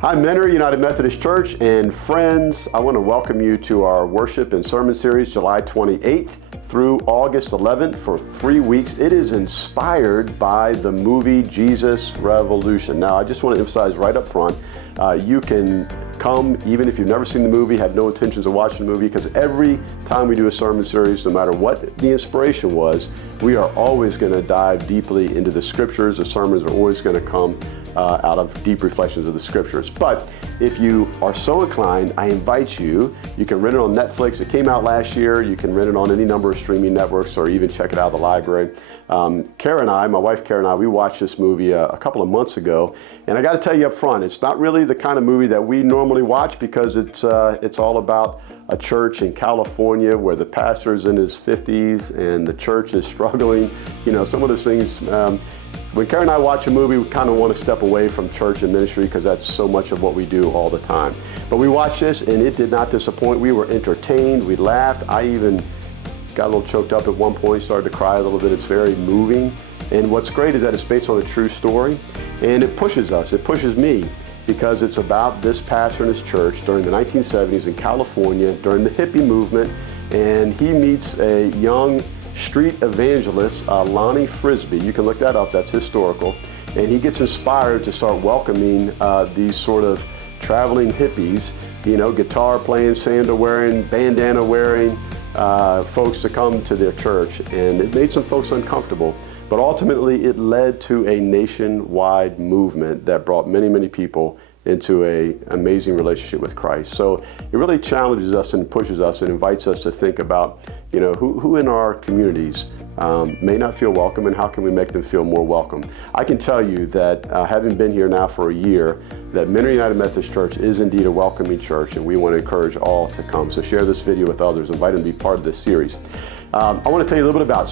Hi, Mentor United Methodist Church and friends. I want to welcome you to our worship and sermon series, July 28th through August 11th for 3 weeks. It is inspired by the movie Jesus Revolution. Now, I just want to emphasize right up front, you can come even if you've never seen the movie, have no intentions of watching the movie, because every time we do a sermon series, no matter what the inspiration was, we are always going to dive deeply into the scriptures. The sermons are always going to come out of deep reflections of the scriptures. But if you are so inclined, I invite you. You can rent it on Netflix. It came out last year. You can rent it on any number of streaming networks or even check it out at the library. Kara and I, my wife Kara and I, we watched this movie a couple of months ago. And I got to tell you up front, it's not really the kind of movie that we normally watch, because it's all about a church in California where the pastor is in his 50s and the church is struggling. You know, some of those things. When Karen and I watch a movie, we kind of want to step away from church and ministry because that's so much of what we do all the time. But we watched this and it did not disappoint. We were entertained, we laughed. I even got a little choked up at one point, started to cry a little bit. It's very moving. And what's great is that it's based on a true story, and it pushes us, it pushes me, because it's about this pastor in his church during the 1970s in California, during the hippie movement, and he meets a young street evangelist, Lonnie Frisbee. You can look that up, that's historical. And he gets inspired to start welcoming these sort of traveling hippies, you know, guitar playing, sandal wearing, bandana wearing folks to come to their church. And it made some folks uncomfortable. But ultimately it led to a nationwide movement that brought many, many people into an amazing relationship with Christ. So it really challenges us and pushes us and invites us to think about, you know, who in our communities may not feel welcome, and how can we make them feel more welcome. I can tell you that having been here now for a year, that Mentor United Methodist Church is indeed a welcoming church, and we want to encourage all to come. So share this video with others, invite them to be part of this series. I want to tell you a little bit about,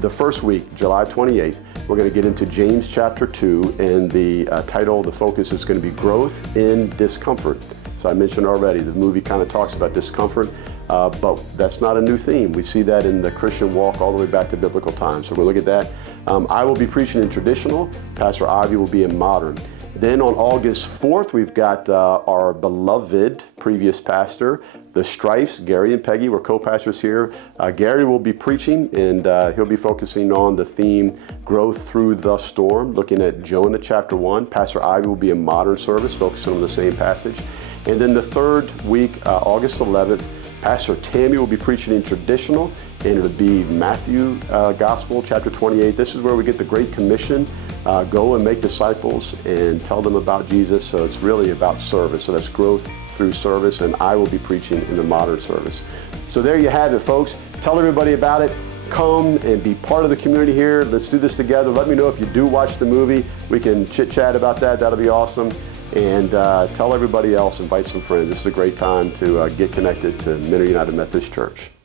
the first week, July 28th, we're going to get into James chapter 2, and the title, the focus is going to be Growth in Discomfort. So I mentioned already, the movie kind of talks about discomfort, but that's not a new theme. We see that in the Christian walk all the way back to biblical times. So we'll look at that. I will be preaching in traditional. Pastor Ivy will be in modern. Then on August 4th, we've got our beloved previous pastor, the Strifes, Gary and Peggy. We're co-pastors here. Gary will be preaching, and he'll be focusing on the theme, Growth Through the Storm, looking at Jonah chapter 1. Pastor Ivy will be in modern service, focusing on the same passage. And then the third week, August 11th, Pastor Tammy will be preaching in traditional, and it'll be Matthew Gospel, chapter 28. This is where we get the Great Commission. Go and make disciples and tell them about Jesus. So it's really about service. So that's growth through service, and I will be preaching in the modern service. So there you have it, folks. Tell everybody about it. Come and be part of the community here. Let's do this together. Let me know if you do watch the movie. We can chit chat about that. That'll be awesome. And tell everybody else, invite some friends. This is a great time to get connected to Mentor United Methodist Church.